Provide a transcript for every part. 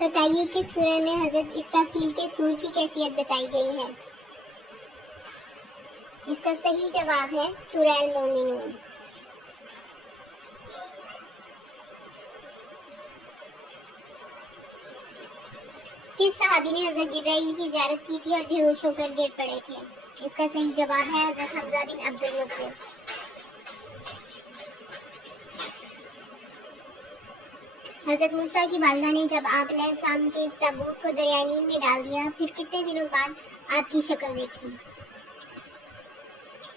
بتائیے کس سورہ میں حضرت اسرافیل کے سور کی کیفیت بتائی گئی ہے؟ اس کا صحیح جواب ہے سورہ المومنون۔ کس صحابی نے حضرت جبرائیل کی زیارت کی تھی اور بے ہوش ہو کر گر پڑے تھے؟ اس کا صحیح جواب ہے حضرت حمزہ بن عبد المطلب۔ حضرت موسیٰ کی والدہ نے جب آپ علیہ السلام کے تابوت کو دریائے نیل میں ڈال دیا پھر کتنے دنوں بعد آپ کی شکل دیکھی؟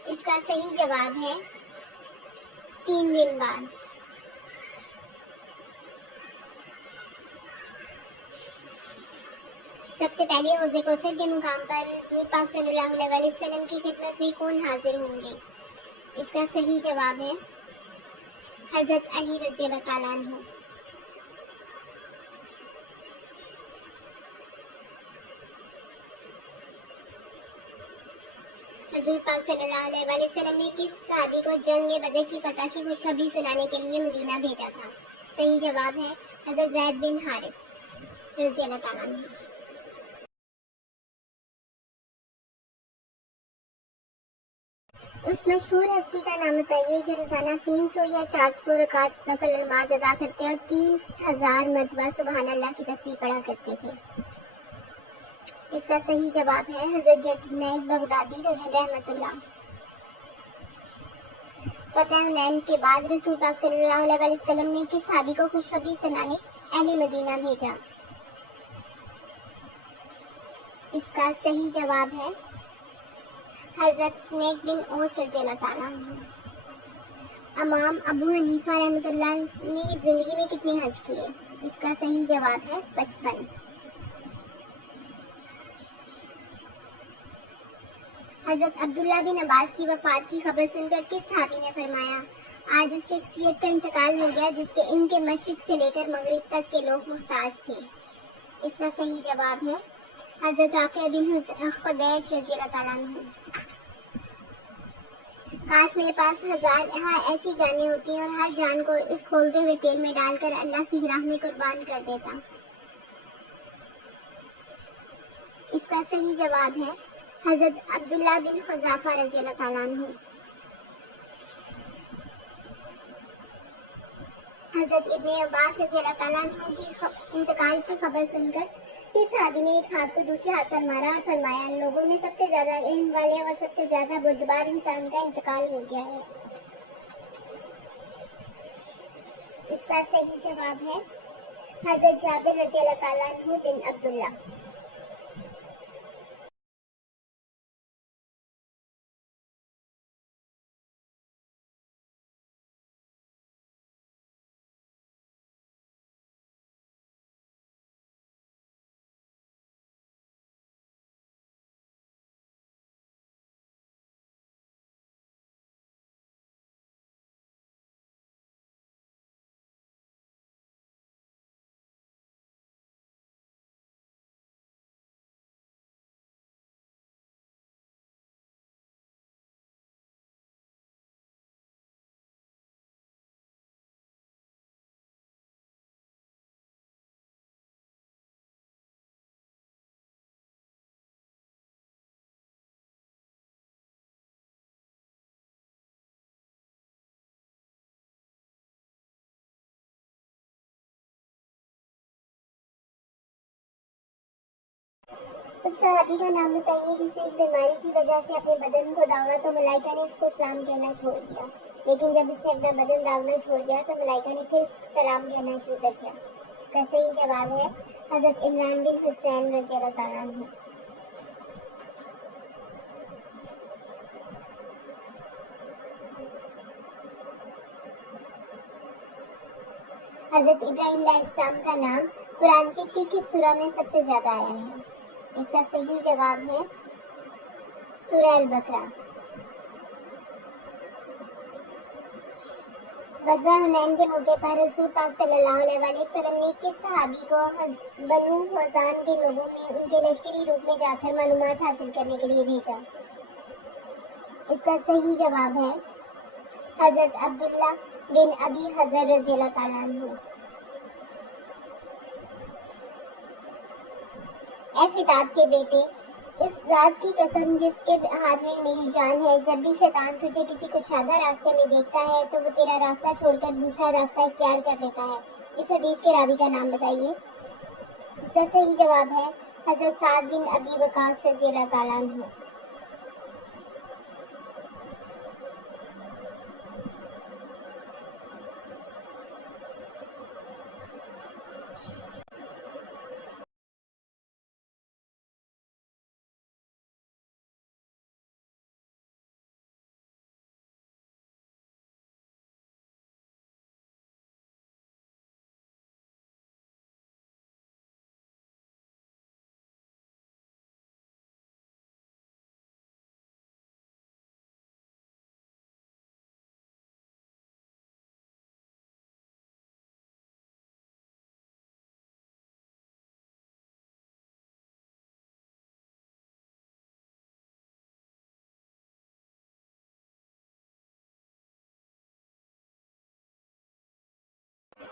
اس کا صحیح جواب ہے 3 دن بعد۔ سب سے پہلے حوض کوثر کے مقام پر رسول پاک صلی اللہ علیہ وسلم کی خدمت میں کون حاضر ہوں گے؟ اس کا صحیح جواب ہے حضرت علی رضی اللہ تعالیٰ عنہ۔ حضور پاک صلی اللہ علیہ وسلم نے کس صحابی کو جنگ بدر کی فتح کی خوشخبری سنانے کے لیے مدینہ بھیجا تھا؟ صحیح جواب ہے حضرت زید بن حارث رضی اللہ تعالیٰ عنہ۔ اس مشہور ہستی کا نام بتائیے جو روزانہ 300 یا 400 رکعت نفل نماز ادا کرتے اور 30,000 مرتبہ سبحان اللہ کی تسبیح پڑھا کرتے تھے۔ اس کا صحیح جواب ہے حضرت جنید بغدادی رحمۃ اللہ۔ فتح حنین کے بعد رسول پاک صلی اللہ علیہ وسلم نے کس صحابی کو خوشخبری سنانے اہل مدینہ بھیجا؟ اس کا صحیح جواب ہے حضرت سنیک بن اوس رضی اللہ تعالیٰ عنہ۔ امام ابو حنیفہ رحمۃ اللہ نے زندگی میں کتنے حج کیے؟ اس کا صحیح جواب ہے 55۔ حضرت عبداللہ بن عباس کی وفات کی خبر سن کر کس صحابی نے فرمایا آج اس شخصیت کا انتقال ہو گیا جس کے ان کے مشرق سے لے کر مغرب تک کے لوگ محتاج تھے؟ اس کا صحیح جواب ہے حضرت رافع بن خدیج رضی اللہ تعالیٰ عنہ۔ کاش میرے پاس 1000 ایسی جانیں ہوتی اور ہر جان کو اس کھولتے ہوئے تیل میں ڈال کر اللہ کی راہ میں قربان کر دیتا۔ اس کا صحیح جواب ہے حضرت عبداللہ بن حذافہ رضی اللہ تعالیٰ عنہ۔ حضرت ابن عباس رضی اللہ تعالیٰ عنہ کی انتقال کی خبر سن کر इस सहाबी ने एक हाथ को दूसरे हाथ पर मारा और फरमाया, इन लोगों में सबसे ज्यादा इल्म वाले और सबसे ज्यादा बुर्दबार इंसान का इंतकाल हो गया है। इसका सही जवाब है हजरत जाबिर रज़ी अल्लाह ताला अन्हु बिन अब्दुल्ला। उस सहाबी का नाम बताइए जिसे एक बीमारी की वजह से अपने बदन को दागा तो मलाइका ने उसको सलाम कहना छोड़ दिया, लेकिन जब उसने अपना बदन दागना छोड़ दिया तो मलाइका ने फिर सलाम कहना शुरू कर दिया। इसका सही जवाब है हजरत इमरान बिन हुसैन रज़ी अल्लाह ताला अन्हु। हजरत इब्राहिम अलैहिस्सलाम का नाम कुरान की किस सूरा में सबसे ज्यादा आया है? इसका सही जवाब है सूरह अल-बकरा। ग़ज़वा हुनैन के मौके पर रसूल पाक सल्लल्लाहु अलैहि वसल्लम ने किस सहाबी को बनु हज़ान के लोगों में उनके लश्करी रूप में जाकर मालूमात हासिल करने के लिए भेजा? इसका सही जवाब है हजरत अब्दुल्ला बिन अबी हज़र रज़ी अल्लाह ताला अन्हु। ऐ फिदात के बेटे, इस जात की कसम जिसके हाथ में मेरी जान है, जब भी शैतान तुझे किसी कुशादा रास्ते में देखता है तो वो तेरा रास्ता छोड़कर दूसरा रास्ता इख्तियार कर लेता है। इस हदीस के रावी का नाम बताइए। इसका सही जवाब है हजरत साद बिन अबी वकास रज़ी अल्लाह ताला अन्हु।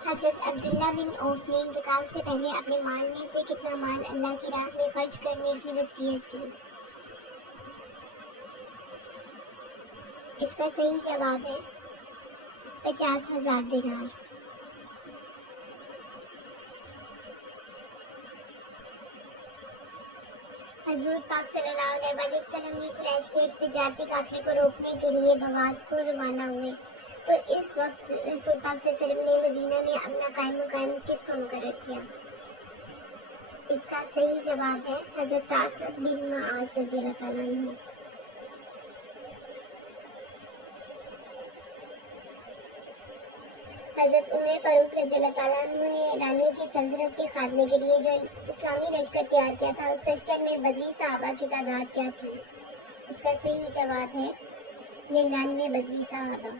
हजरत अब्दुल्ला बिन औफ ने इंतकाल से पहले अपने माल में से कितना माल अल्लाह की राह में खर्च करने की वसीयत की? इसका सही जवाब है 50,000 दिनार। हजूर पाक सल्लल्लाहु अलैहि वसल्लम ने कुरैश के एक तिजारती काफिले को रोकने के लिए बवाद को रवाना हुए, तो इस वक्त रसूल पाक सल्लल्लाहु अलैहि वसल्लम ने मदीना में अपना कायम किसको मुकर्रर किया? इसका सही जवाब है हजरत आसद बिन मुआज रज़ी अल्लाह ताला अन्हु। हजरत उमर फारूक रज़ी अल्लाह ताला अन्हु ने ईरानियों की सल्तनत के खात्मे के लिए जो इस्लामी लश्कर तैयार किया था, उस लश्कर में बदरी सहाबा की तादाद क्या थी? इसका सही जवाब है 99 बदरी सहाबा।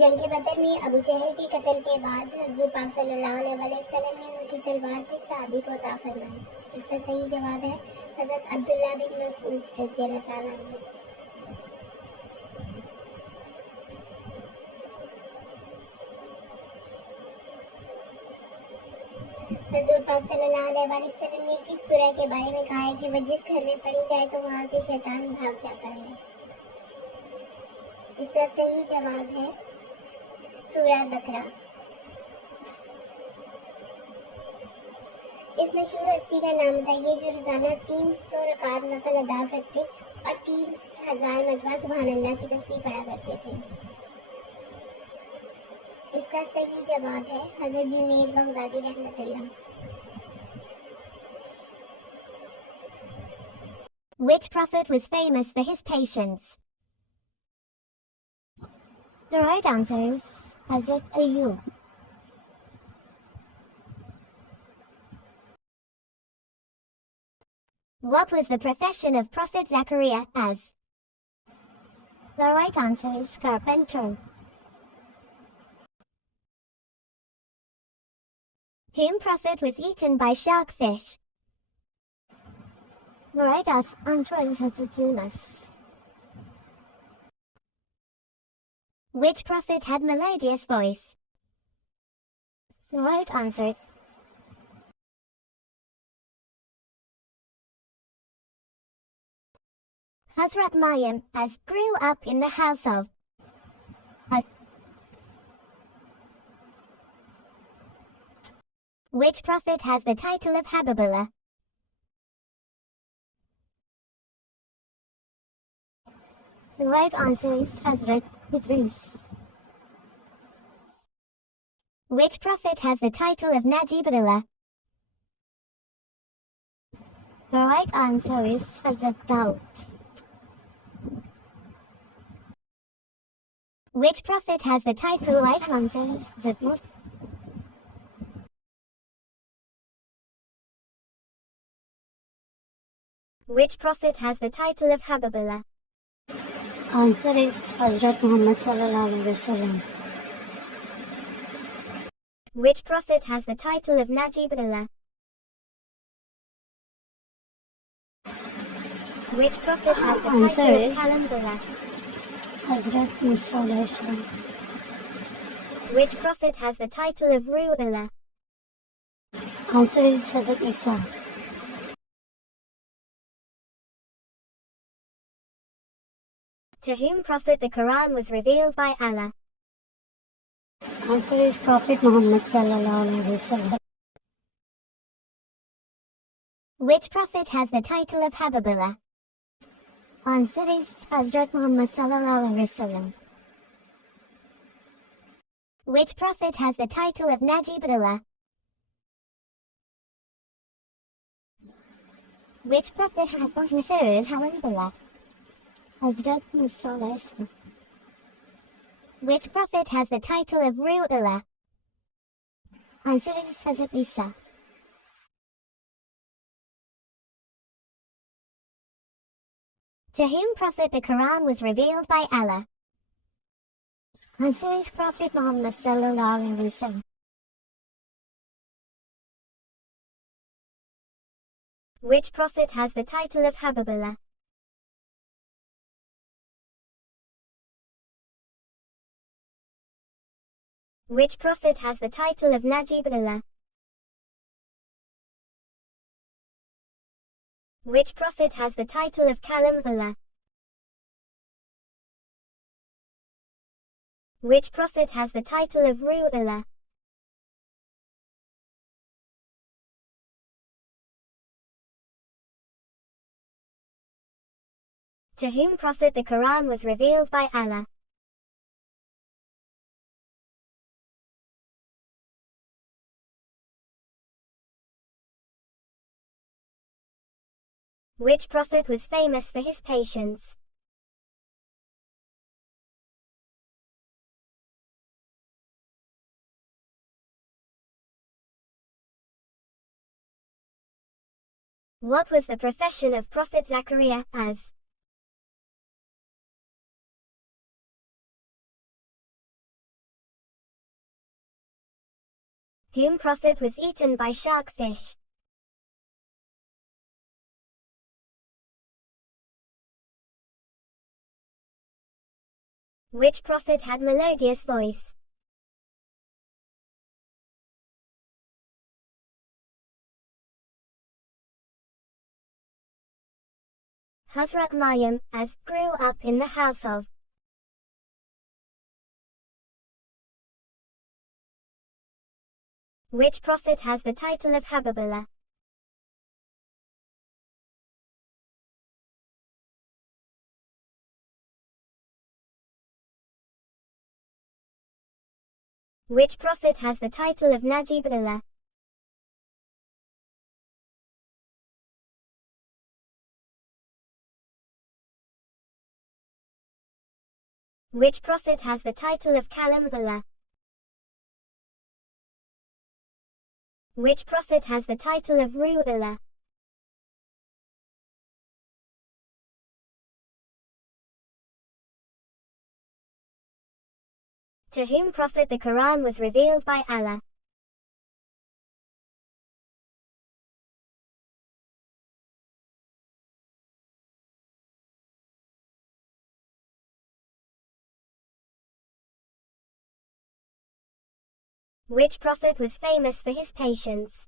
जंग बदर में अबू जहल के कत्ल के बाद हज़रत पाक सल्लल्लाहु अलैहि वसल्लम ने उनकी तलवार किस सहाबी को अता फरमाई? इसका सही जवाब है हज़रत अब्दुल्ला बिन मसूद रज़ी अल्लाह ताला अन्हु। हजूर पाक सल्लल्लाहु अलैहि वसल्लम ने किस सूरह के बारे में कहा है कि वह जिस घर में पढ़ी जाए तो वहां से शैतान भाग जाता है? इसका सही जवाब है सूरह बकरा। इस मशहूर हस्ती का नाम बताइए जो रोजाना 300 रकात नफल अदा करते और 30,000 मरतबा सुभान अल्लाह की तस्बीह पढ़ा करते थे। इसका सही जवाब है हजरत जुनैद बगदादी रहमतुल्लाह। Which prophet was famous for his patience? The right answer is Hazrat Ayyub. What was the profession of Prophet Zechariah as? The right answer is carpenter. Whom prophet was eaten by sharkfish? The right answer is Hazrat Yunus. Which prophet had melodious voice? The right answer. Hazrat Maryam as grew up in the house of. Which prophet has the title of Habibullah? The right answer is Hazrat Idris. Which prophet has the title of Najibullah? The right answer is Hazrat Daud. Which prophet has the title right answer is Zabur? Which prophet has the title of Habibullah? Answer is Hazrat Muhammad sallallahu alaihi wasallam. Which prophet has the title of Najibullah? Which prophet has the Answer title is of Kalambullah? Hazrat Musa alayhi salam. Which prophet has the title of Ru'ullah? Answer is Hazrat Isa. To whom prophet the Quran was revealed by Allah? Answer is Prophet Muhammad sallallahu alaihi wasallam. Which prophet has the title of Habibullah? Answer is Hazrat Muhammad sallallahu alaihi wasallam. Which prophet has the title of Najibullah? Which prophet has was considered Halibullah? Hazrat Musa alayhi salam. Which prophet has the title of Ru'ullah? Answer is Hazrat Isa. To whom prophet the Quran was revealed by Allah? Answer is Prophet Muhammad sallallahu alaihi wasallam. Which prophet has the title of Habibullah? Which prophet has the title of Najibullah? Which prophet has the title of Kalimullah? Which prophet has the title of Ru'ullah? To whom prophet the Quran was revealed by Allah? Which prophet was famous for his patience? What was the profession of Prophet Zechariah as? Whom prophet was eaten by sharkfish? Which prophet had melodious voice? Hazrat Maryam, as grew up in the house of. Which prophet has the title of Habibullah? Which prophet has the title of Najibullah? Which prophet has the title of Kalamullah? Which prophet has the title of Ruhullah? To whom prophet the Quran was revealed by Allah? Which prophet was famous for his patience?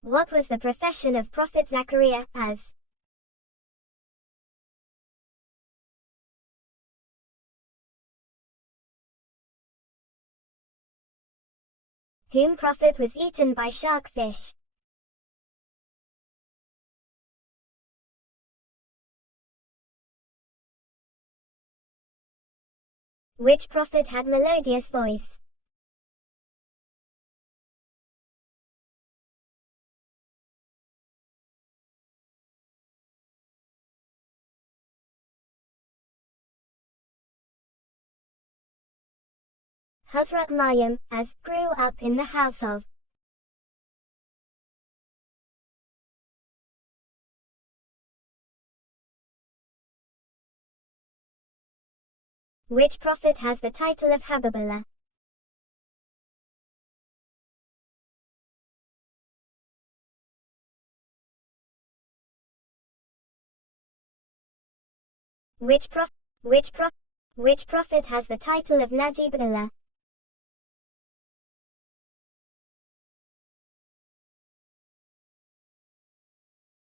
What was the profession of Prophet Zachariah as? Whom prophet was eaten by shark fish? Which prophet had melodious voice? Hazrat Maryam, as grew up in the house of. Which prophet has the title of Habibullah? Which prophet has the title of Najibullah?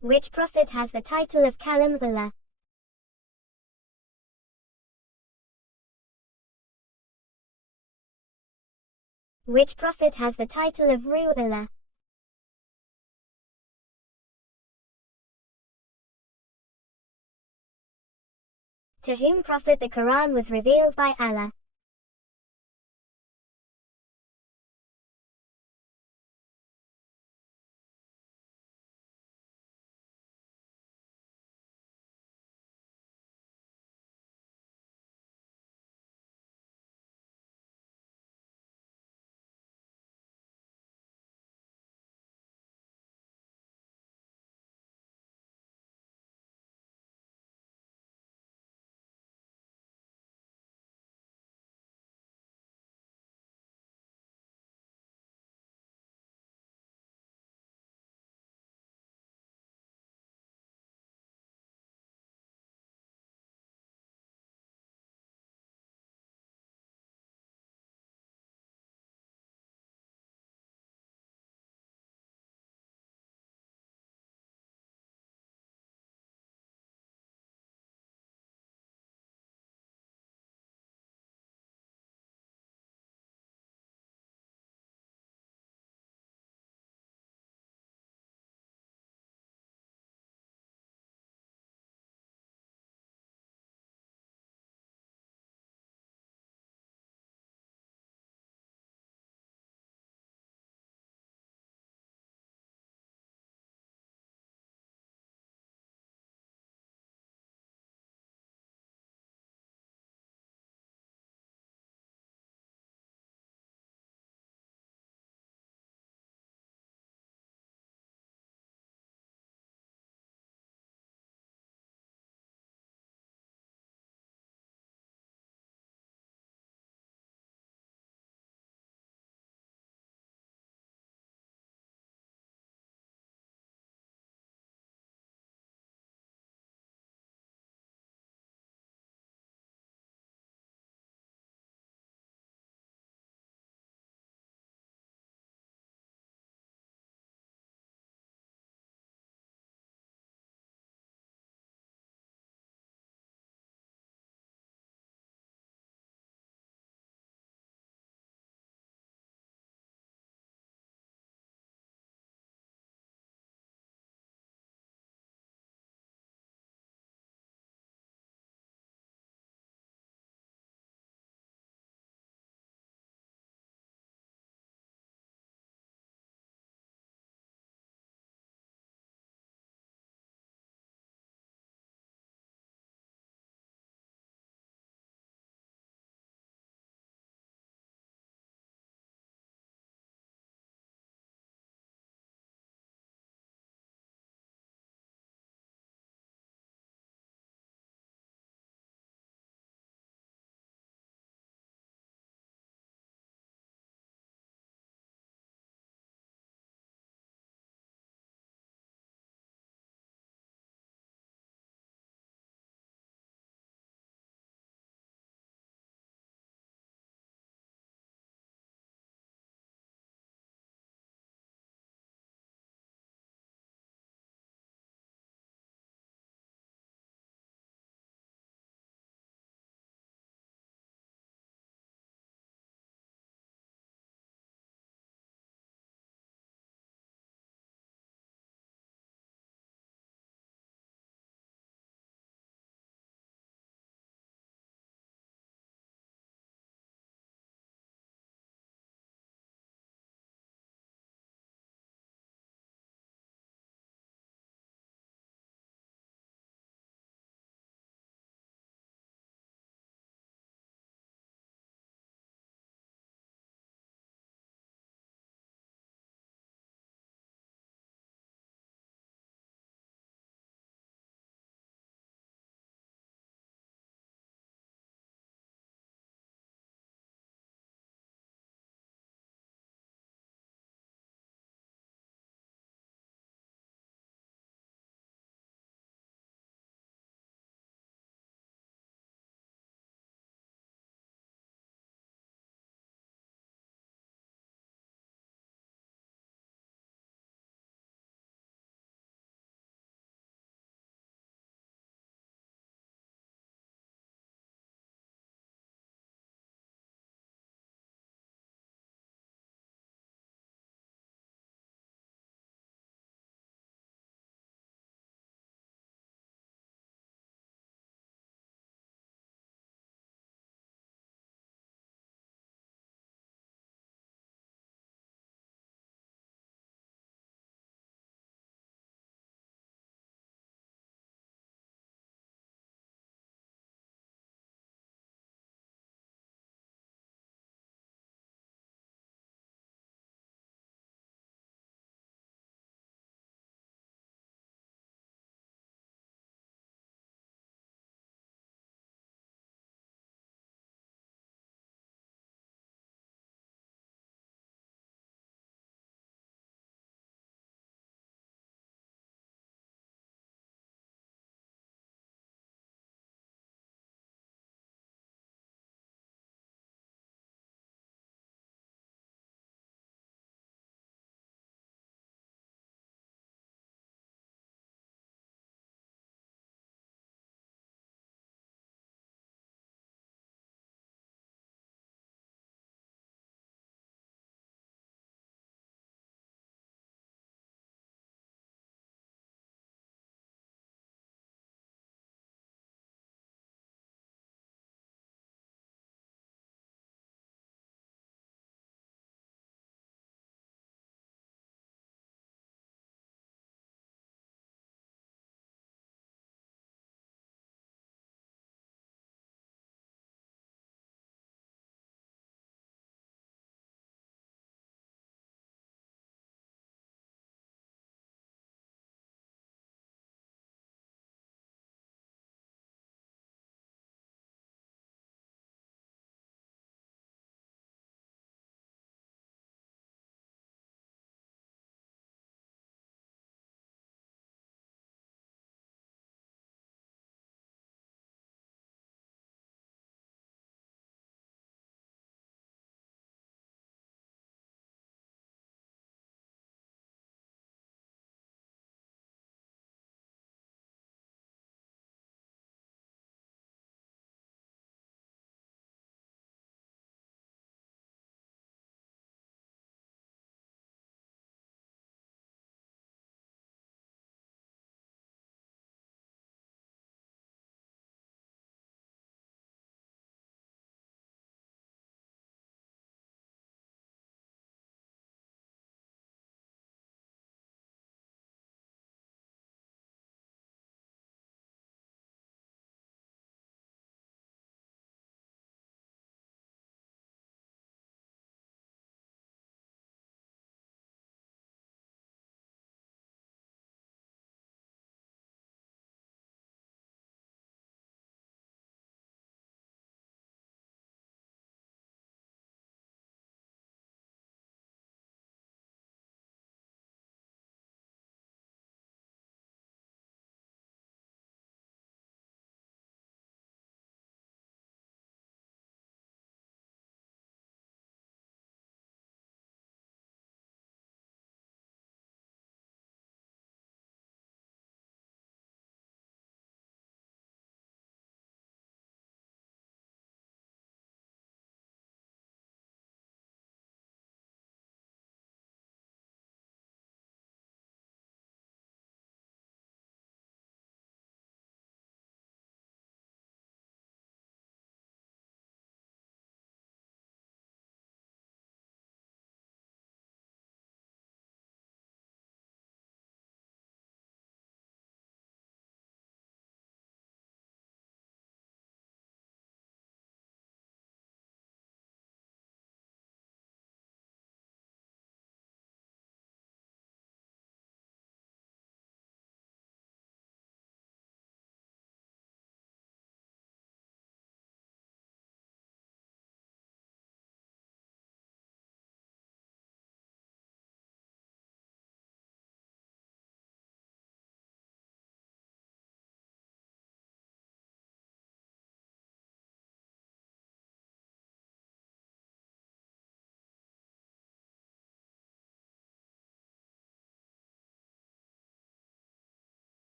Which prophet has the title of Kalamullah? Which prophet has the title of Ruhullah? To whom prophet the Quran was revealed by Allah?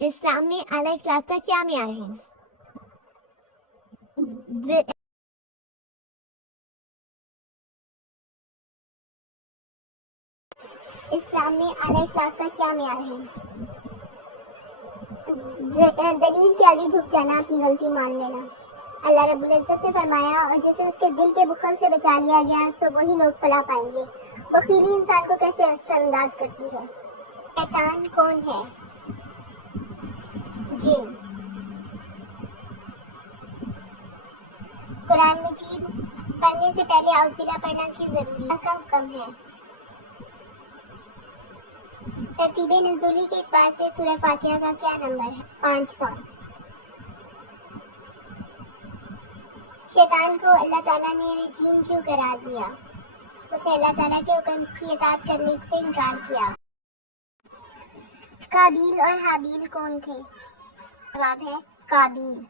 इस्लाम में अल्लाह इखलाक का क्या म्यार है? ज- इस्लाम में आला इखलाक का क्या म्यार है? दलील के आगे झुक जाना, अपनी गलती मान लेना। अल्लाह रब्बुल इज्जत ने फरमाया, और जिसे उसके दिल के बुखल से बचा लिया गया तो वही लोग फलाह पाएंगे। बखीली इंसान को कैसे असरअंदाज करती है। शैतान कौन है? जिन। कुरान मजीद पढ़ने से पहले औज़बिल्लाह पढ़ना क्यों जरूरी है? का हुक्म है। तरतीब नज़ूली के एतबार से सूरह फातिहा का क्या नंबर है? 5वां। शैतान को अल्लाह ताला ने रजीम क्यों करार दिया? उसे अल्लाह ताला के हुक्म की इताअत करने से इनकार किया। काबील और हाबील कौन थे? जवाब है काबील।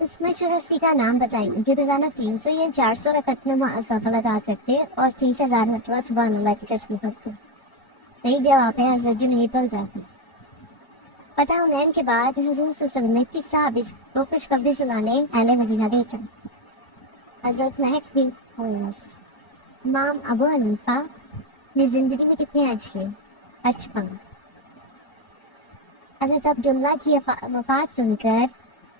उसमें चौहस्ती का नाम बताइए कि रोजाना 300 या 400 रकत नमाज अस्तगफिर अदा करते और 30,000 मरतबा सुभान अल्लाह की तस्बीह करते। सही जवाब है हज़रत जुनैद बगदादी। फतह हुनैन के बाद हुजूर सल्लल्लाहु ने किस सहाबी को खुशखबरी सुनाने अहले मदीना भेजा? हज़रत महक बिन उनस। इमाम अबू हनीफा ने जिंदगी में कितने हज किए? 55। हज़रत अब्दुल्ला की वफात सुनकर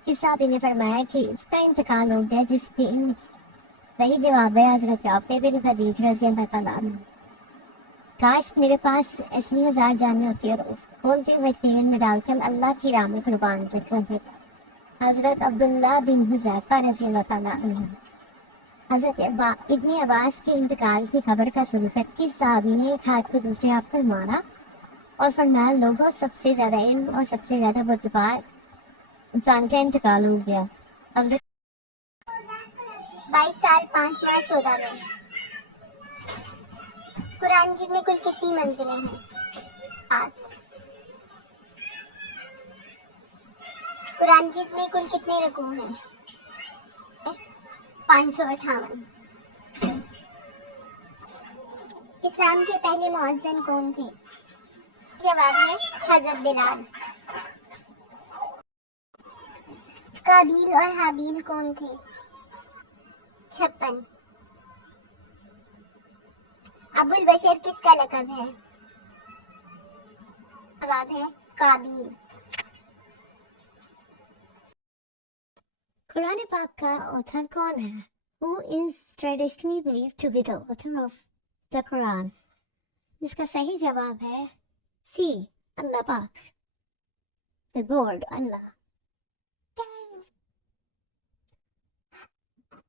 किस सहाबी ने फरमाया कि इसका इंतकाल हो गया, जिसके सही जवाब है हज़रत आफिया बिन खदीज रज़ी अल्लाह तआला अन्हा। काश मेरे पास ऐसी 1000 जानें होती और उसको खोलते हुए तेल में डालकर अल्लाह की राह में कुर्बान कर देता। हज़रत अब्दुल्ला बिन हुज़ैफा रज़ी अल्लाह तआला अन्हु। हज़रत इब्ने अब्बास के इंतकाल की खबर का सुनकर किस सहाबी ने एक हाथ को दूसरे हाथ पर मारा और फरमाया, लोगों सबसे ज्यादा इल्म और सबसे ज्यादा बुद्धिमान इंसान का इंतकाल हो गया? हज़रत 22 साल 5 माह 14 दिन। कुरान मजीद में कुल कितनी मंजिलें हैं? 8। कुरान मजीद में कुल कितने रुकू हैं? 558। इस्लाम के पहले मुअज्जिन कौन थे? जवाब है हज़रत बिलाल। काबील और हाबील कौन थे? 56। अबुल बशर किसका लक़ब है? जवाब है काबील। कुरान पाक का ऑथर कौन है? Who is traditionally believed to be the author of the Quran? इसका सही जवाब है सी, अल्लाह पाक, the God Allah.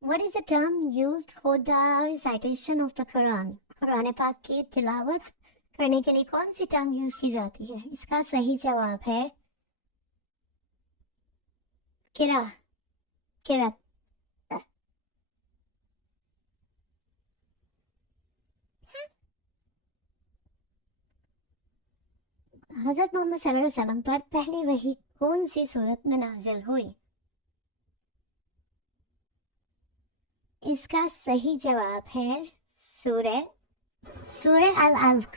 What is the term used for the recitation of the Quran? Quran पाक की तिलावत करने के लिए कौन सी टर्म यूज की जाती है? इसका सही जवाब है किरा, किरा। हजरत मोहम्मद सल्लल्लाहु अलैहि वसल्लम पर पहली वही कौन सी सूरत में नाजिल हुई? इसका सही जवाब है सूरह अल अलक।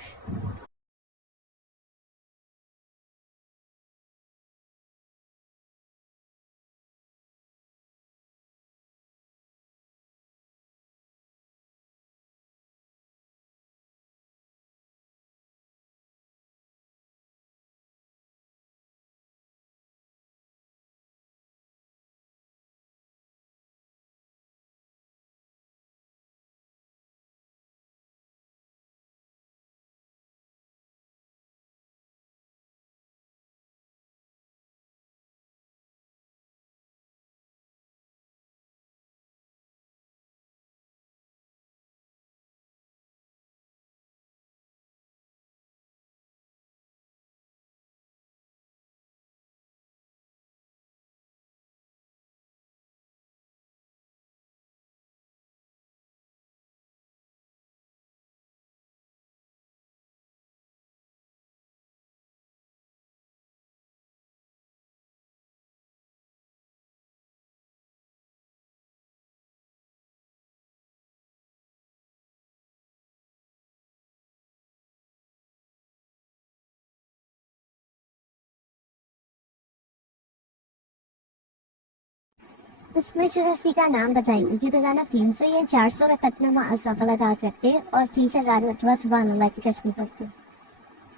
اس مشہور کا نام بتائیے جو روزانہ 300 یا 400 رکعت نماز نفل ادا کرتے اور 30,000 مرتبہ سبحان اللہ کی تسبیح پڑھتے؟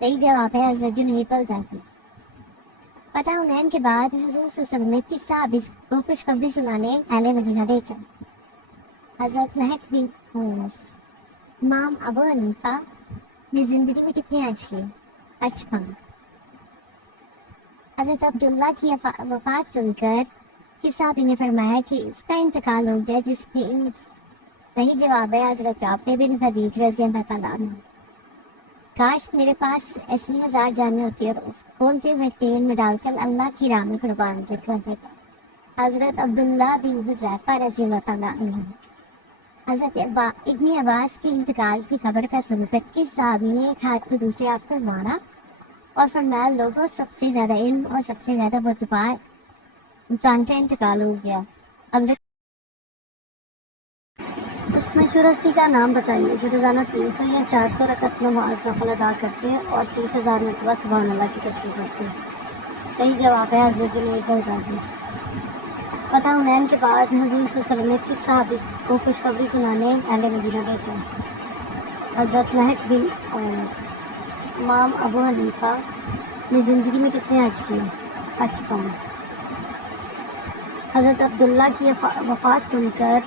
صحیح جواب ہے حضرت جنید بغدادی۔ فتح حنین کے بعد حضور صلی اللہ علیہ وسلم نے کس صحابی کو خوشخبری سنانے اہل مدینہ بھیجا؟ حضرت مہک بن انس۔ امام ابو حنیفہ نے زندگی میں کتنے حج کیے؟ 55۔ حضرت عبداللہ کی وفات سن کر کس صحابی نے فرمایا کہ اس کا انتقال ہو گیا جس کے صحیح جواب ہے حضرت رافع بن خدیج رضی اللہ تعالیٰ عنہ۔ کاش میرے پاس ایسی 1000 جانیں ہوتی اور اس کھولتے ہوئے تیل میں ڈال کر اللہ کی راہ میں قربان کر دیتا۔ حضرت عبداللہ بن حذیفہ رضی اللہ تعالیٰ عنہ۔ حضرت ابن عباس کے انتقال کی خبر کا سن کر کس صحابی نے ایک ہاتھ کو دوسرے ہاتھ پر مارا اور فرمایا لوگوں سب سے زیادہ علم اور سب سے زیادہ بدبار انسان کا انتقال ہو گیا؟ حضرت اس مشہور ہستی کا نام بتائیے جو روزانہ 300 یا 400 رکعت نماز نفل ادا کرتے ہیں اور 30,000 مرتبہ سبحان اللہ کی تسبیح پڑھتے ہیں؟ صحیح جواب ہے حضرت جنید بغدادی۔ فتح حنین کے بعد حضور صلی اللہ علیہ وسلم نے کس صحابی کو خوشخبری سنانے اہل مدینہ بھیجا؟ حضرت مہک بن انس۔ امام ابو حنیفہ نے زندگی میں کتنے حج کیے؟ 55۔ حضرت عبداللہ کی وفات سن کر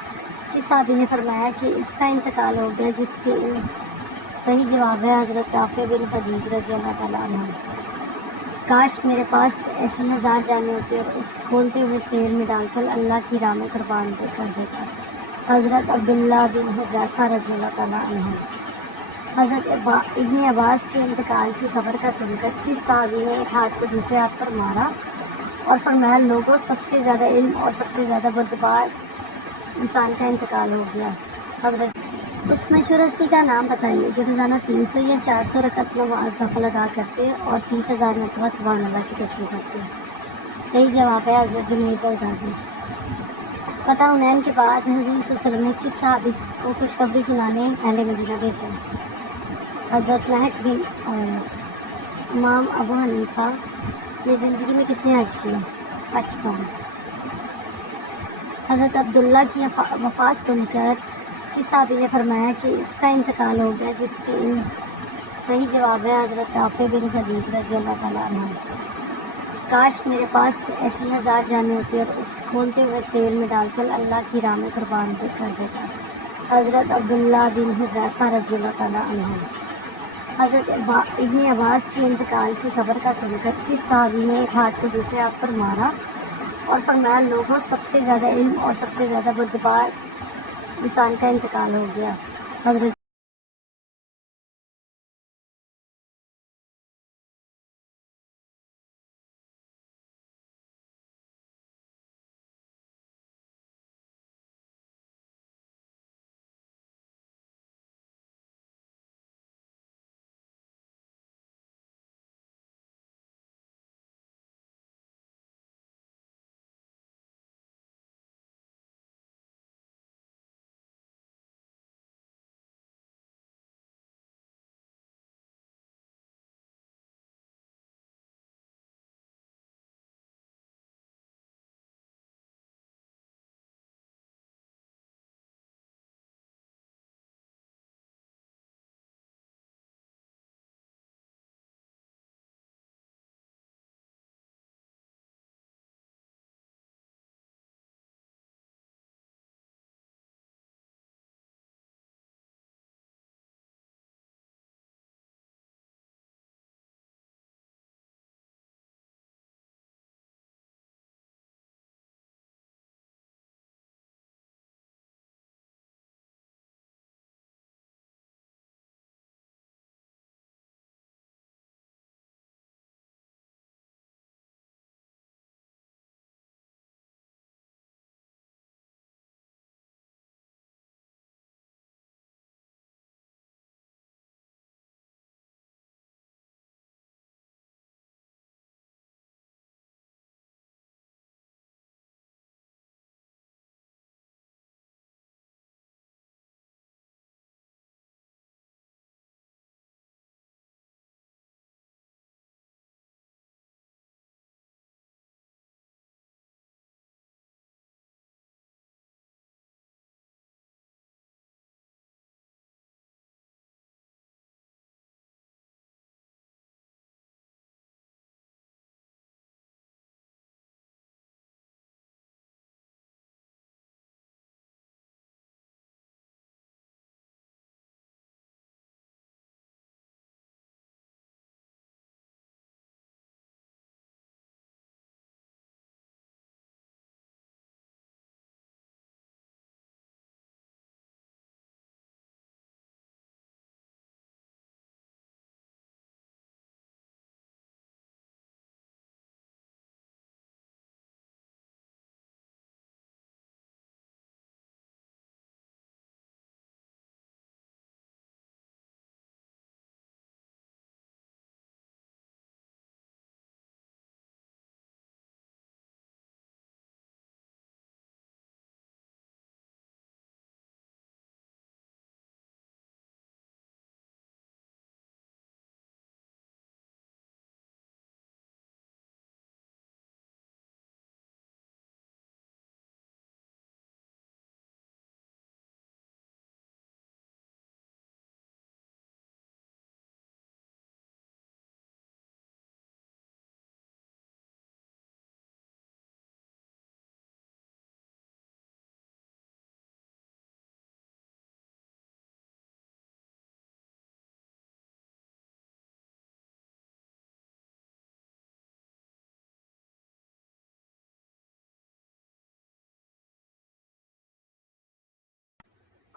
کس صحابی نے فرمایا کہ اس کا انتقال ہو گیا جس کے صحیح جواب ہے حضرت رافع بن خدیج رضی اللہ تعالیٰ عنہ۔ کاش میرے پاس ایسی 1000 جانیں ہوتی اور اس کھولتے ہوئے تیل میں ڈال کر اللہ کی راہ میں قربان کر دیتا۔ حضرت عبداللہ بن حذیفہ رضی اللہ تعالیٰ عنہ۔ حضرت ابن عباس کے انتقال کی خبر کا سن کر کس صحابی نے ایک ہاتھ کو دوسرے ہاتھ پر مارا اور فرمایا لوگوں سب سے زیادہ علم اور سب سے زیادہ بدبار انسان کا انتقال ہو گیا؟ حضرت اس مشہور ہستی کا نام بتائیے جو روزانہ 300 یا 400 رکعت نماز نفل ادا کرتے اور 30,000 مرتبہ سبحان اللہ کی تسبیح پڑھتے ہیں؟ صحیح جواب ہے حضرت جنید بغدادی۔ فتح حنین کے بعد حضور صلی اللہ علیہ وسلم نے کس صحابی کو خوشخبری سنانے اہل مدینہ بھیجا؟ حضرت مہک بن انس۔ امام ابو حنیفہ نے زندگی میں کتنے حج کیے؟ 55۔ حضرت عبداللہ کی وفات سن کر کس صحابی نے فرمایا کہ اس کا انتقال ہو گیا جس کے صحیح جواب ہے حضرت رافع بن خدیج رضی اللہ تعالیٰ عنہ۔ کاش میرے پاس ایسی 1000 جانیں ہوتی اور اس کھولتے ہوئے تیل میں ڈال کر اللہ کی راہ میں قربان کر دیتا۔ حضرت عبداللہ بن حذیفہ رضی اللہ تعالیٰ عنہ۔ حضرت ابن عباس کے انتقال کی خبر کا سن کر کس صحابی نے ایک ہاتھ کو دوسرے ہاتھ پر مارا اور فرمایا لوگوں سب سے زیادہ علم اور سب سے زیادہ بدبار انسان کا انتقال ہو گیا؟ حضرت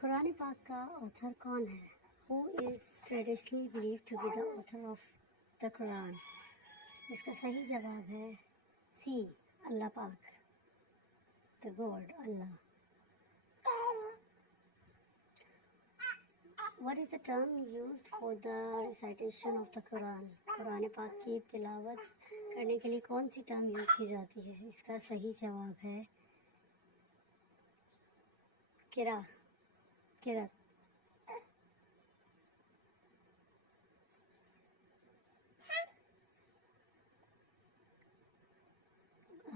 قرآن پاک کا author کون ہے؟ Who is traditionally believed to be the author of the Quran? اس کا صحیح جواب ہے C. اللہ پاک، the God, Allah. What is the term used for the recitation of the Quran? قرآن پاک کی تلاوت کرنے کے لیے کون سی ٹرم یوز کی جاتی ہے؟ اس کا صحیح جواب ہے قرأت.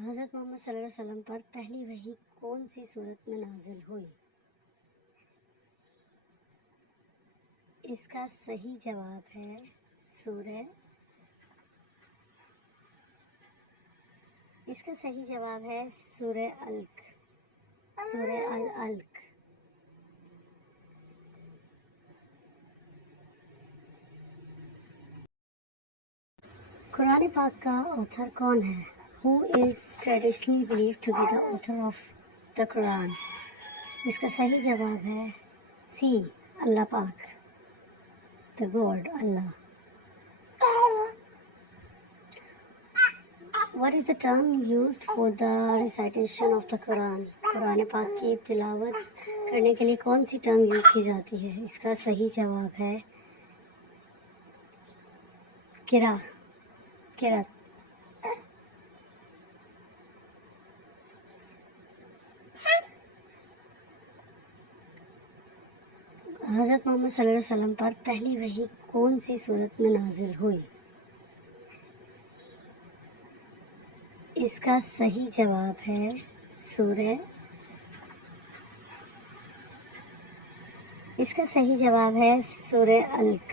حضرت محمد صلی اللہ علیہ وسلم پر پہلی وحی کون سی صورت میں نازل ہوئی؟ اس کا صحیح جواب ہے سورہ الق. سورہ العلق. قرآن پاک کا author کون ہے؟ Who is traditionally believed to be the author of the Quran? اس کا صحیح جواب ہے C. اللہ پاک، the God, Allah. What is the term used for the recitation of the Quran? قرآن پاک کی تلاوت کرنے کے لیے کون سی ٹرم یوز کی جاتی ہے؟ اس کا صحیح جواب ہے قرأت. حضرت محمد صلی اللہ علیہ وسلم پر پہلی وحی کون سی صورت میں نازل ہوئی؟ اس کا صحیح جواب ہے سورہ العلق.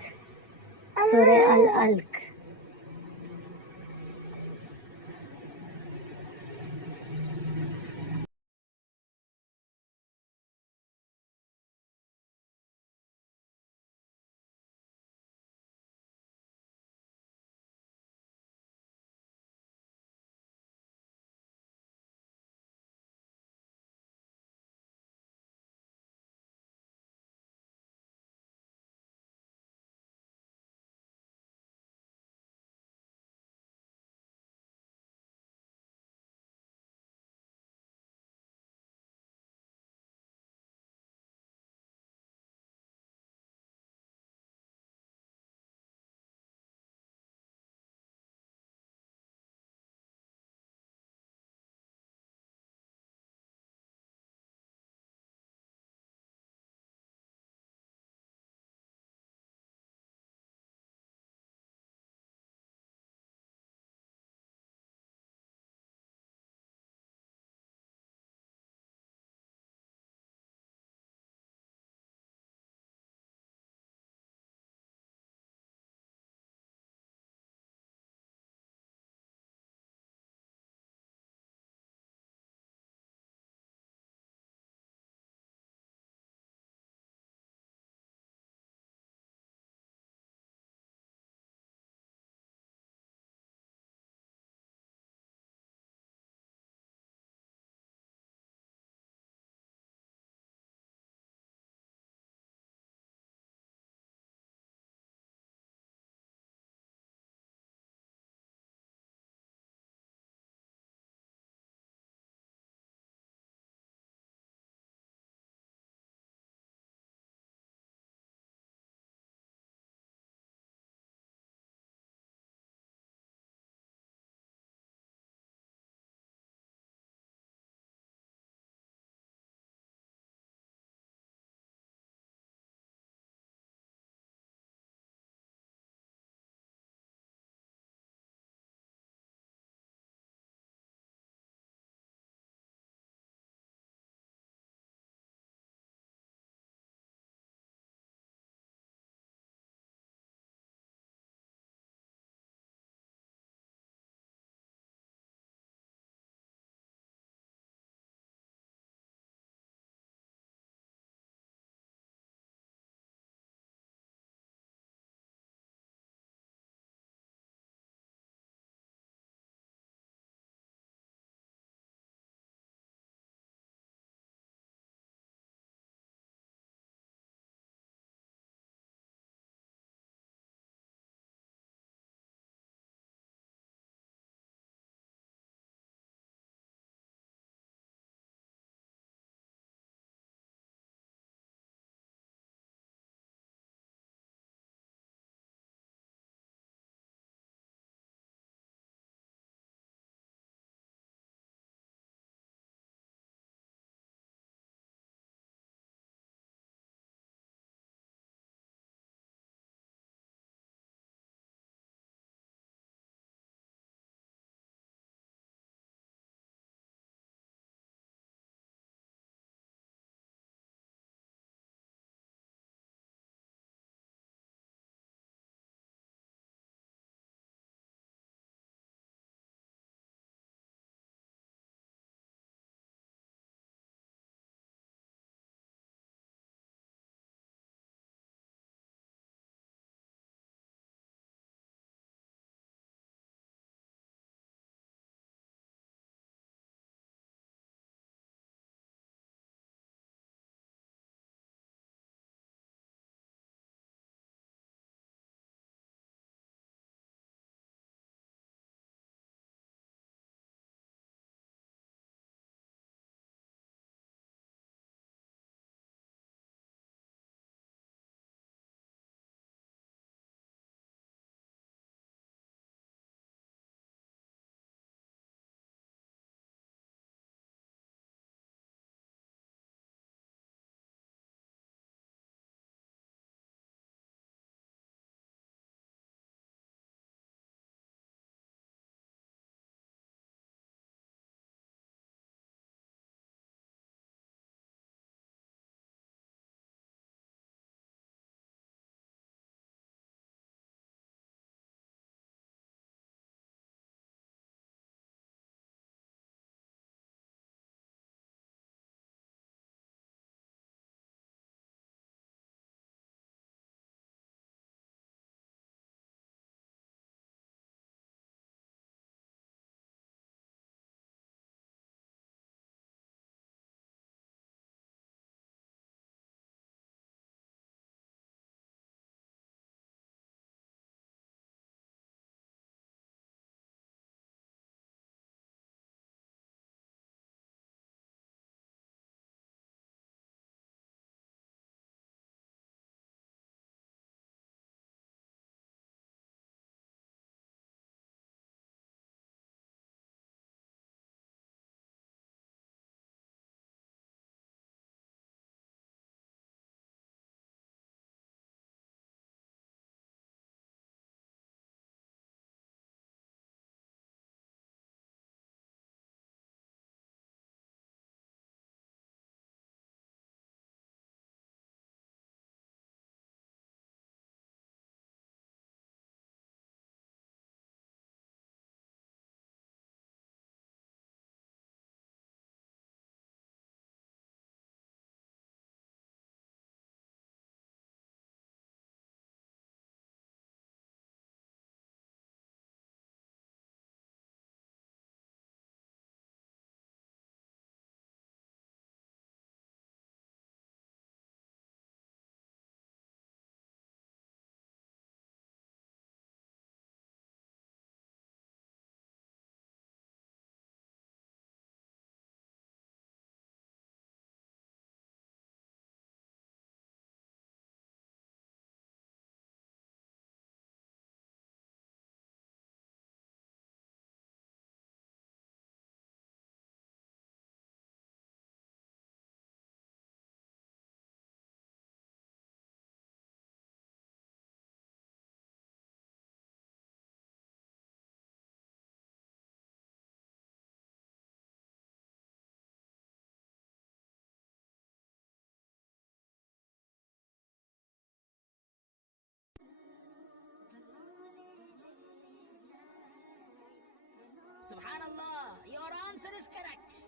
Subhanallah, your answer is correct.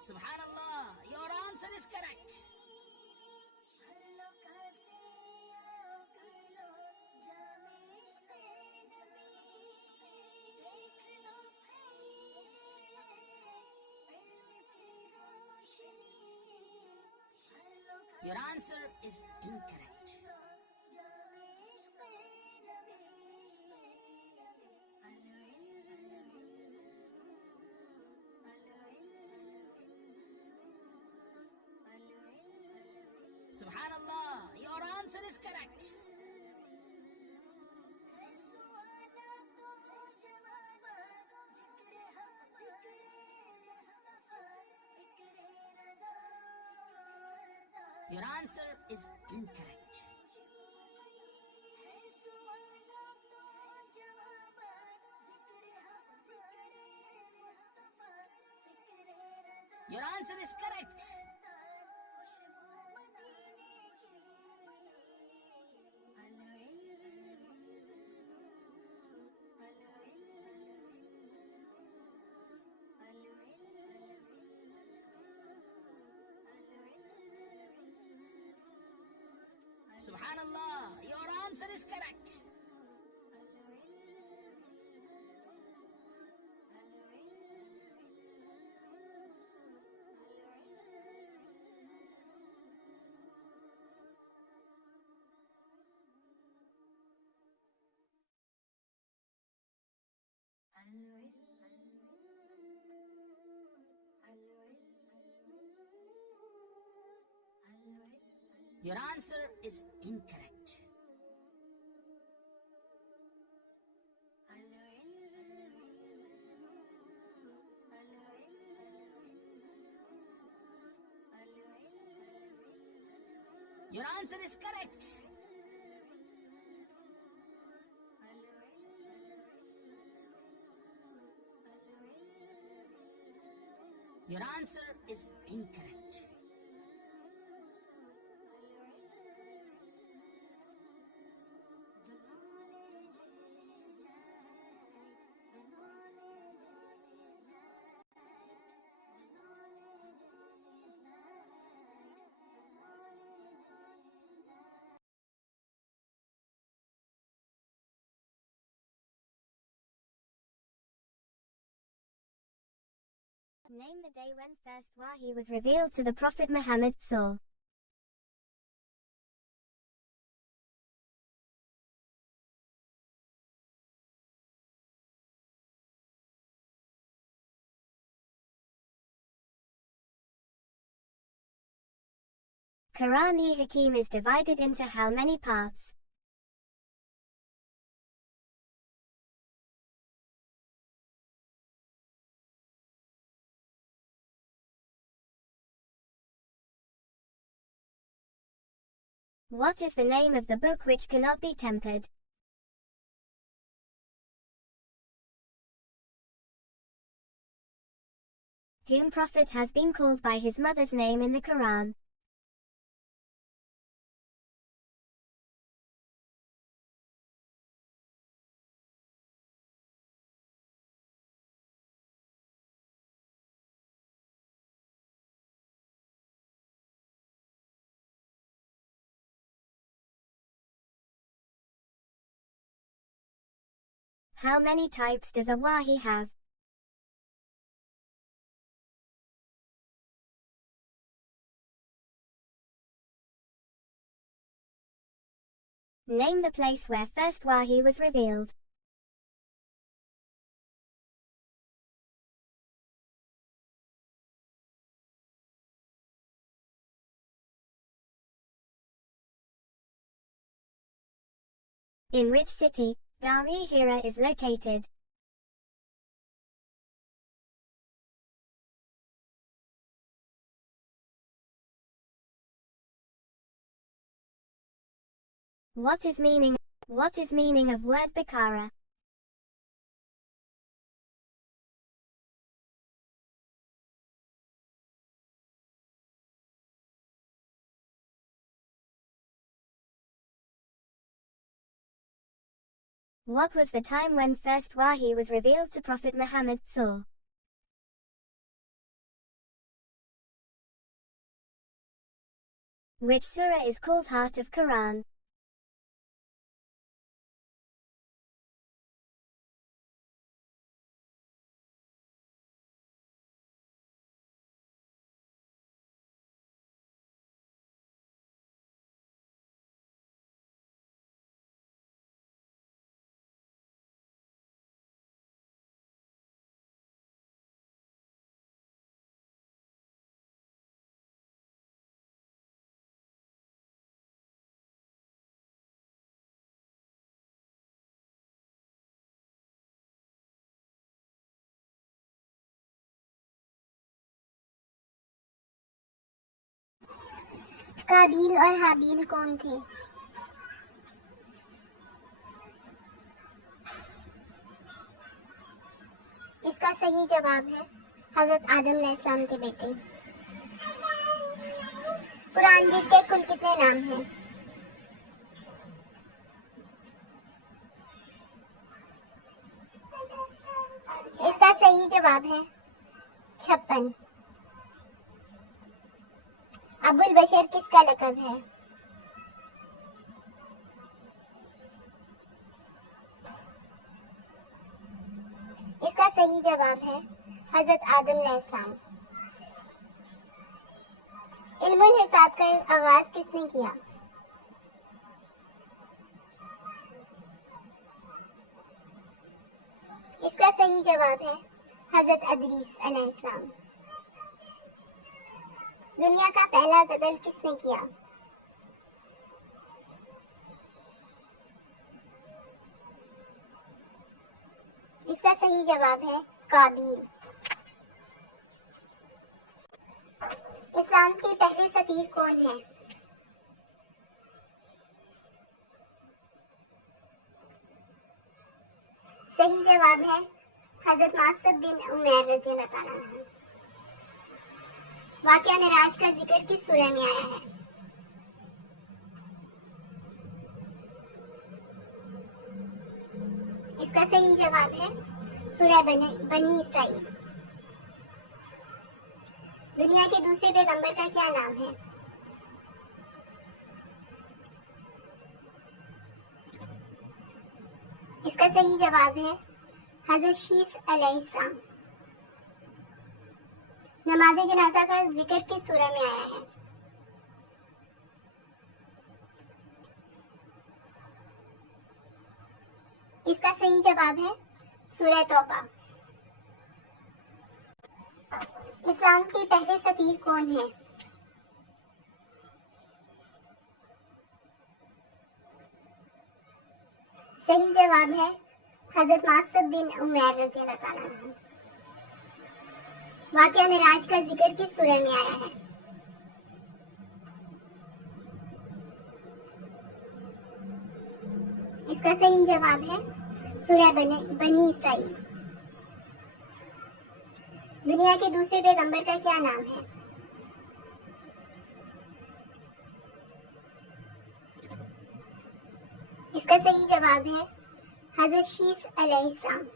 Subhanallah, your answer is correct. Your answer is incorrect. Subhanallah, your answer is correct. Your answer is incorrect. Your answer is correct. Subhanallah, your answer is correct. Your answer is incorrect. Your answer is correct. Your answer is incorrect. Name the day when first Wahi was revealed to the Prophet Muhammad SAW. Quran-e-Hakim is divided into how many parts? What is the name of the book which cannot be tempered? Whom prophet has been called by his mother's name in the Quran? How many types does a Wahi have? Name the place where first Wahi was revealed. In which city, Gar-e-Hira is located? What is meaning of word Bakara? What was the time when first Wahi was revealed to Prophet Muhammad SAW? Which surah is called Heart of Quran? काबिल और हाबिल कौन थे? इसका सही जवाब है हजरत आदम अलैहिस्सलाम के बेटे। कुरान मजीद के कुल कितने नाम हैं? इसका सही जवाब है 56। अबुल बशर किसका लक़ब है? इसका सही जवाब है हजरत आदम अलैहिस्सलाम। इल्मुल हिसाब का आगाज किसने किया? इसका सही जवाब है हजरत अदरीस अलैहिस्सलाम। दुनिया का पहला कत्ल किसने किया? इसका सही जवाब है काबिल। इस्लाम के पहले सफीर कौन है? सही जवाब है हजरत मासब बिन उमैर रज़ियल्लाहु ताला अन्हु। वाक़या मिराज का जिक्र किस सूरह में आया है? इसका सही जवाब है सूरह बनी इसराइल। दुनिया के दूसरे पैगंबर का क्या नाम है? इसका सही जवाब है हजरत शीस अलैहिस्सलाम। नमाज जनाजा का जिक्र किस सूरह में आया है? इसका सही जवाब है सूरह तौबा। इस्लाम के पहले सफीर कौन है? सही जवाब है हजरत मासब बिन उमैर रज़ियल्लाहु ताला अन्हु। वाक़या मिराज का जिक्र किस सूरह में आया है? इसका सही जवाब है सूरह बनी इसराइल। दुनिया के दूसरे पैगंबर का क्या नाम है? इसका सही जवाब है हजरत शीस अलैहिस्सलाम।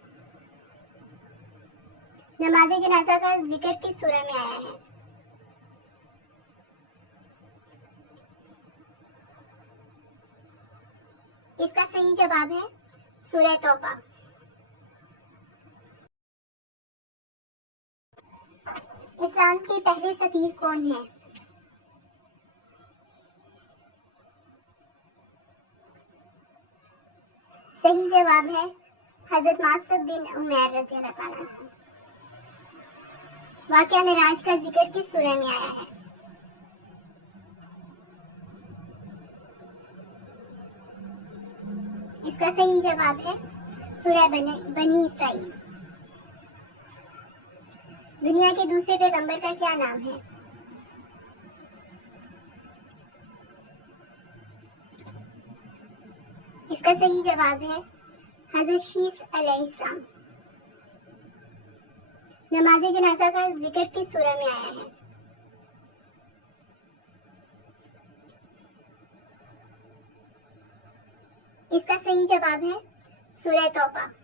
नमाज जनाजा का जिक्र किस सूरह में आया है? इसका सही जवाब है सूरह तौबा। इस्लाम के पहले सफीर कौन है? सही जवाब है हजरत मासब बिन उमैर रज़ियल्लाहु ताला अन्हु। वाक़या मिराज का जिक्र किस सूरह में आया है? इसका सही जवाब है सूरह बनी इसराइल। दुनिया के दूसरे पैगंबर का क्या नाम है? اس کا صحیح جواب ہے حضرت شیس علیہ السلام۔ نماز جنازہ کا ذکر کس سورہ میں آیا ہے؟ اس کا صحیح جواب ہے سورہ توبہ۔